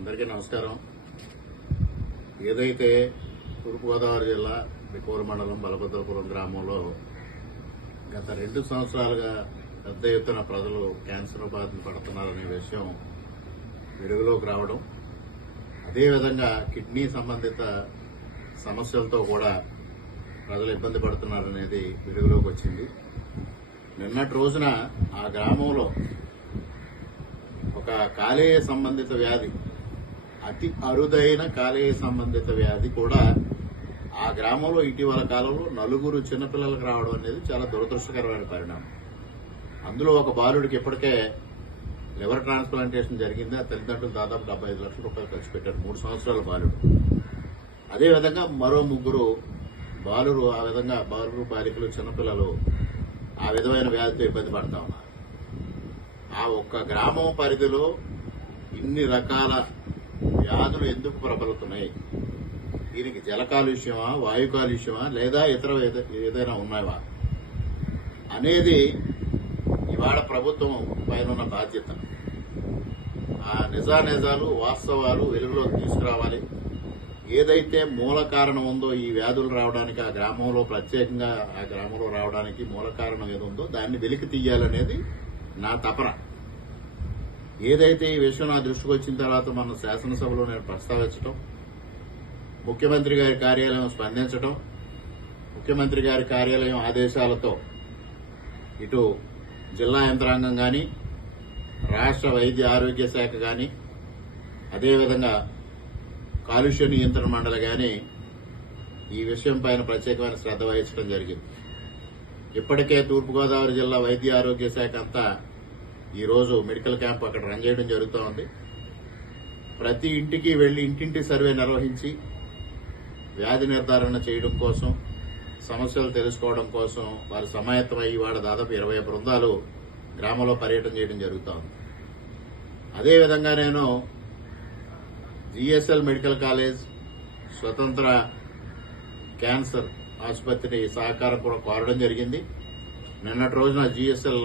అందరికీ నమస్కారం. ఏదైతే తూర్పుగోదావరి జిల్లా బికోర మండలం బలభద్రపురం గ్రామంలో గత రెండు సంవత్సరాలుగా పెద్ద ఎత్తున ప్రజలు క్యాన్సర్ బాధలు పడుతున్నారనే విషయం వెలుగులోకి రావడం అదేవిధంగా కిడ్నీ సంబంధిత సమస్యలతో కూడా ప్రజలు ఇబ్బంది పడుతున్నారనేది వెలుగులోకి వచ్చింది. నిన్నటి రోజున ఆ గ్రామంలో ఒక కాలేయ సంబంధిత వ్యాధి అతి అరుదైన కాలేయ సంబంధిత వ్యాధి కూడా ఆ గ్రామంలో ఇటీవల కాలంలో నలుగురు చిన్నపిల్లలకు రావడం అనేది చాలా దురదృష్టకరమైన పరిణామం. అందులో ఒక బాలుడికి ఇప్పటికే లివర్ ట్రాన్స్ప్లాంటేషన్ జరిగింది. ఆ తల్లిదండ్రులు దాదాపు డెబ్బై ఐదు లక్షల రూపాయలు ఖర్చు పెట్టారు. మూడు సంవత్సరాల బాలుడు. అదేవిధంగా మరో ముగ్గురు బాలురు ఆ విధంగా బాలురు బాలికలు చిన్నపిల్లలు ఆ విధమైన వ్యాధితో ఇబ్బంది పడతా ఉన్నారు. ఆ ఒక్క గ్రామం పరిధిలో ఇన్ని రకాల వ్యాధులు ఎందుకు ప్రబలుతున్నాయి? దీనికి జల కాలుష్యమా వాయు కాలుష్యమా లేదా ఇతర ఏదైనా ఉన్నాయా? అనేది ఇవాళ ప్రభుత్వం పైన ఉన్న బాధ్యత. ఆ నిజానిజాలు వాస్తవాలు వెలుగులోకి తీసుకురావాలి. ఏదైతే మూల కారణం ఉందో ఈ వ్యాధులు రావడానికి ఆ గ్రామంలో ప్రత్యేకంగా ఆ గ్రామంలో రావడానికి మూల కారణం ఏదో ఉందో దాన్ని వెలికి తీయాలనేది నా తపన. ఏదైతే ఈ విషయం నా దృష్టికి వచ్చిన తర్వాత మన శాసనసభలో నేను ప్రస్తావించడం ముఖ్యమంత్రి గారి కార్యాలయం స్పందించడం ముఖ్యమంత్రి గారి కార్యాలయం ఆదేశాలతో ఇటు జిల్లా యంత్రాంగం కానీ రాష్ట్ర వైద్య ఆరోగ్య శాఖ కానీ అదేవిధంగా కాలుష్య నియంత్రణ మండలి కానీ ఈ విషయం పైన ప్రత్యేకమైన శ్రద్ధ వహించడం జరిగింది. ఇప్పటికే తూర్పుగోదావరి జిల్లా వైద్య ఆరోగ్య శాఖ అంతా ఈ రోజు మెడికల్ క్యాంప్ అక్కడ రన్ చేయడం జరుగుతూ ఉంది. ప్రతి ఇంటికి వెళ్ళి ఇంటింటి సర్వే నిర్వహించి వ్యాధి నిర్ధారణ చేయడం కోసం సమస్యలు తెలుసుకోవడం కోసం వారు సమాయత్తమై ఇవాళ దాదాపు ఇరవై బృందాలు గ్రామంలో పర్యటన చేయడం జరుగుతూ ఉంది. అదేవిధంగా నేను జిఎస్ఎల్ మెడికల్ కాలేజ్ స్వతంత్ర క్యాన్సర్ ఆసుపత్రి సహకారం కూడా కోరడం జరిగింది. నిన్నటి రోజున జిఎస్ఎల్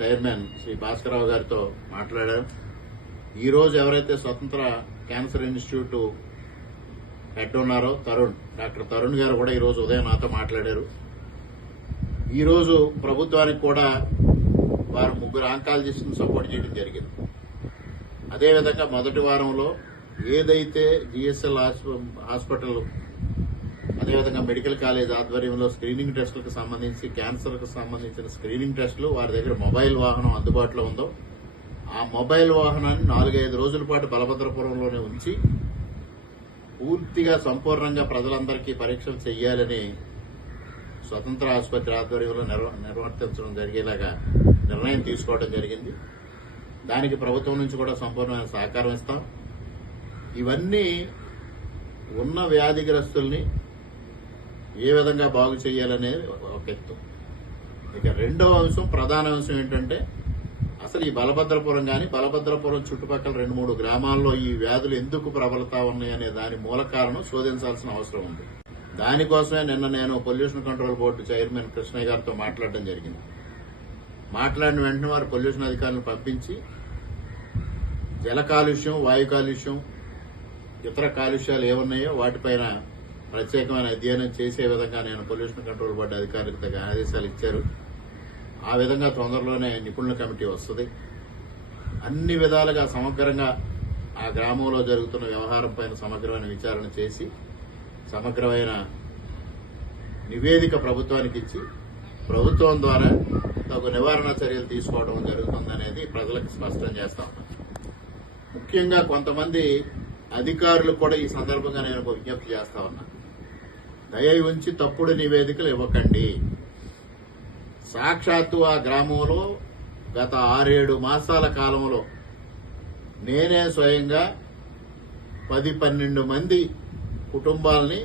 చైర్మన్ శ్రీ భాస్కరరావు గారితో మాట్లాడారు. ఈరోజు ఎవరైతే స్వతంత్ర క్యాన్సర్ ఇన్స్టిట్యూట్ హెడ్ ఉన్నారో తరుణ్ డాక్టర్ తరుణ్ గారు కూడా ఈరోజు ఉదయం నాతో మాట్లాడారు. ఈరోజు ప్రభుత్వానికి కూడా వారు ముగ్గురు ఆంకాలజిస్ట్ని సపోర్ట్ చేయడం జరిగింది. అదేవిధంగా మొదటి వారంలో ఏదైతే జిఎస్ఎల్ హాస్పిటల్ అదేవిధంగా మెడికల్ కాలేజ్ ఆధ్వర్యంలో స్క్రీనింగ్ టెస్టులకు సంబంధించి క్యాన్సర్కు సంబంధించిన స్క్రీనింగ్ టెస్టులు వారి దగ్గర మొబైల్ వాహనం అందుబాటులో ఉందో ఆ మొబైల్ వాహనాన్ని నాలుగైదు రోజుల పాటు బలభద్రపురంలోనే ఉంచి పూర్తిగా సంపూర్ణంగా ప్రజలందరికీ పరీక్షలు చేయాలని స్వతంత్ర ఆసుపత్రి ఆధ్వర్యంలో నిర్వ- నిర్వర్తించడం జరిగేలాగా నిర్ణయం తీసుకోవడం జరిగింది. దానికి ప్రభుత్వం నుంచి కూడా సంపూర్ణమైన సహకారం ఇస్తాం. ఇవన్నీ ఉన్న వ్యాధిగ్రస్తుల్ని ఏ విధంగా బాగు చేయాలనేది ఒక ఎత్తు. ఇక రెండవ అంశం ప్రధాన అంశం ఏంటంటే అసలు ఈ బలభద్రపురం కానీ బలభద్రపురం చుట్టుపక్కల రెండు మూడు గ్రామాల్లో ఈ వ్యాధులు ఎందుకు ప్రబలతా ఉన్నాయి అనే దాని మూల కారణం శోధించాల్సిన అవసరం ఉంది. దానికోసమే నిన్న నేను pollution control board chairman Krishnaiah గారితో మాట్లాడడం జరిగింది. మాట్లాడిన వెంటనే వారు పొల్యూషన్ అధికారులను పంపించి జల కాలుష్యం వాయు కాలుష్యం ఇతర కాలుష్యాలు ఏమున్నాయో వాటిపైన ప్రత్యేకమైన అధ్యయనం చేసే విధంగా నేను పొల్యూషన్ కంట్రోల్ బోర్డు అధికారులకు తగ్గ ఆదేశాలు ఇచ్చారు. ఆ విధంగా తొందరలోనే నిపుణుల కమిటీ వస్తుంది. అన్ని విధాలుగా సమగ్రంగా ఆ గ్రామంలో జరుగుతున్న వ్యవహారం పైన సమగ్రమైన విచారణ చేసి సమగ్రమైన నివేదిక ప్రభుత్వానికి ఇచ్చి ప్రభుత్వం ద్వారా తగు నివారణ చర్యలు తీసుకోవడం జరుగుతుందనేది ప్రజలకు స్పష్టం చేస్తాం ముఖ్యంగా కొంతమంది అధికారులు కూడా ఈ సందర్భంగా నేను ఒక విజ్ఞప్తి చేస్తా ఉన్నా. దయ ఉంచి తప్పుడు నివేదికలు ఇవ్వకండి. సాక్షాత్తు ఆ గ్రామంలో గత ఆరేడు మాసాల కాలంలో నేనే స్వయంగా పది పన్నెండు మంది కుటుంబాలని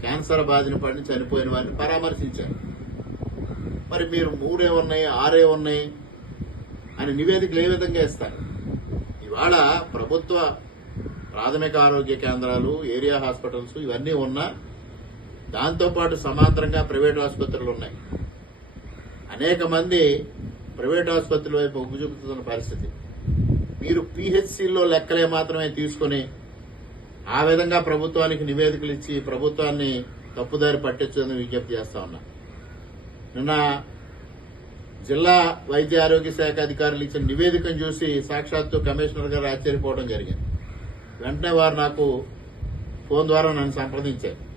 క్యాన్సర్ బాధిన పడిన చనిపోయిన వారిని పరామర్శించాను. మరి మీరు మూడే ఉన్నాయి ఆరే ఉన్నాయి అని నివేదికలు ఏ విధంగా ఇస్తారు? ఇవాళ ప్రభుత్వ ప్రాథమిక ఆరోగ్య కేంద్రాలు ఏరియా హాస్పిటల్స్ ఇవన్నీ ఉన్నా దాంతోపాటు సమాంతరంగా ప్రైవేట్ ఆసుపత్రులు ఉన్నాయి. అనేక మంది ప్రైవేట్ ఆసుపత్రుల వైపు మొగ్గు చూపుతున్న పరిస్థితి. మీరు పిహెచ్సిలో లెక్కలే మాత్రమే తీసుకుని ఆ విధంగా ప్రభుత్వానికి నివేదికలు ఇచ్చి ప్రభుత్వాన్ని తప్పుదారి పట్టించేందుకు విజ్ఞప్తి చేస్తా ఉన్నా. నిన్న జిల్లా వైద్య ఆరోగ్య శాఖ అధికారులు ఇచ్చిన నివేదికను చూసి సాక్షాత్తు కమిషనర్ గారు ఆశ్చర్యపోవడం జరిగింది. వెంటనే వారు నాకు ఫోన్ ద్వారా నన్ను సంప్రదించారు.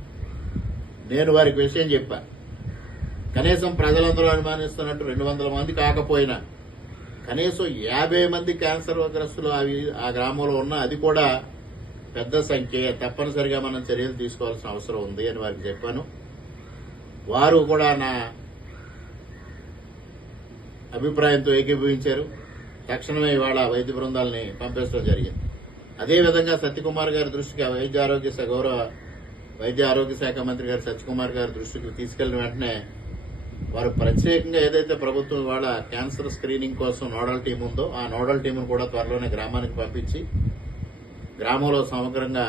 నేను వారికి విషయం చెప్పా. కనీసం ప్రజలందరూ అనుమానిస్తున్నట్టు రెండు వందల మంది కాకపోయినా కనీసం యాభై మంది క్యాన్సర్ గ్రస్తులు అవి ఆ గ్రామంలో ఉన్న అది కూడా పెద్ద సంఖ్య తప్పనిసరిగా మనం చర్యలు తీసుకోవాల్సిన అవసరం ఉంది అని వారికి చెప్పాను. వారు కూడా నా అభిప్రాయంతో ఏకీభవించారు. తక్షణమే ఇవాళ వైద్య బృందాలని పంపించడం జరిగింది. అదేవిధంగా సత్యకుమార్ గారి దృష్టికి వైద్య ఆరోగ్య గౌరవ వైద్య ఆరోగ్య శాఖ మంత్రి గారు సత్యకుమార్ గారి దృష్టికి తీసుకెళ్ళిన వెంటనే వారు ప్రత్యేకంగా ఏదైతే ప్రభుత్వం ఇవాళ క్యాన్సర్ స్క్రీనింగ్ కోసం నోడల్ టీం ఉందో ఆ నోడల్ టీంను కూడా త్వరలోనే గ్రామానికి పంపించి గ్రామంలో సమగ్రంగా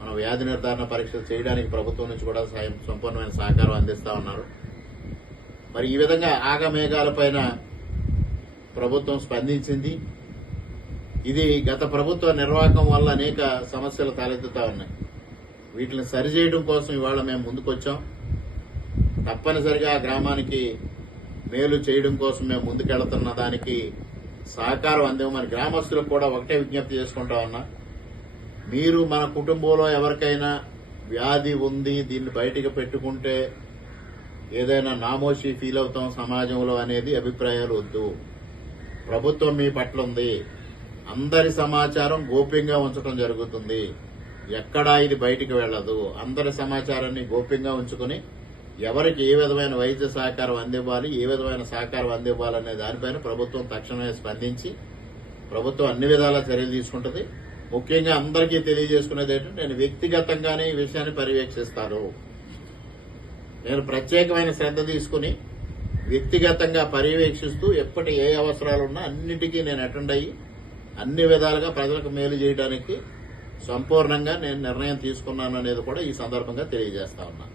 మన వ్యాధి నిర్ధారణ పరీక్షలు చేయడానికి ప్రభుత్వం నుంచి కూడా సాయం సంపూర్ణమైన సహకారం అందిస్తా ఉన్నారు. మరి ఈ విధంగా ఆగమేఘాలపైన ప్రభుత్వం స్పందించింది. ఇది గత ప్రభుత్వ నిర్వాహకం వల్ల అనేక సమస్యలు తలెత్తుతా ఉన్నాయి. వీటిని సరిచేయడం కోసం ఇవాళ మేము ముందుకొచ్చాం. తప్పనిసరిగా గ్రామానికి మేలు చేయడం కోసం మేము ముందుకెళ్తున్న దానికి సహకారం అందేమని గ్రామస్తులకు కూడా ఒకటే విజ్ఞప్తి చేసుకుంటా ఉన్నా. మీరు మన కుటుంబంలో ఎవరికైనా వ్యాధి ఉంది దీన్ని బయటికి పెట్టుకుంటే ఏదైనా నామోషి ఫీల్ అవుతాం సమాజంలో అనేది అభిప్రాయాలు వద్దు. ప్రభుత్వం మీ పట్ల ఉంది. అందరి సమాచారం గోప్యంగా ఉంచడం జరుగుతుంది. ఎక్కడా ఇది బయటికి వెళ్ళదు. అందరి సమాచారాన్ని గోప్యంగా ఉంచుకుని ఎవరికి ఏ విధమైన వైద్య సహకారం అందివ్వాలి ఏ విధమైన సహకారం అందివ్వాలనే దానిపైన ప్రభుత్వం తక్షణమే స్పందించి ప్రభుత్వం అన్ని విధాలా చర్యలు తీసుకుంటుంది. ముఖ్యంగా అందరికీ తెలియజేసుకునేది ఏంటంటే నేను వ్యక్తిగతంగానే ఈ విషయాన్ని పర్యవేక్షిస్తాను. నేను ప్రత్యేకమైన శ్రద్ధ తీసుకుని వ్యక్తిగతంగా పర్యవేక్షిస్తూ ఎప్పటి ఏ అవసరాలు ఉన్నా అన్నిటికీ నేను అటెండ్ అయ్యి అన్ని విధాలుగా ప్రజలకు మేలు చేయడానికి సంపూర్ణంగా నేను నిర్ణయం తీసుకున్నాను అనేది కూడా ఈ సందర్భంగా తెలియజేస్తా ఉన్నాను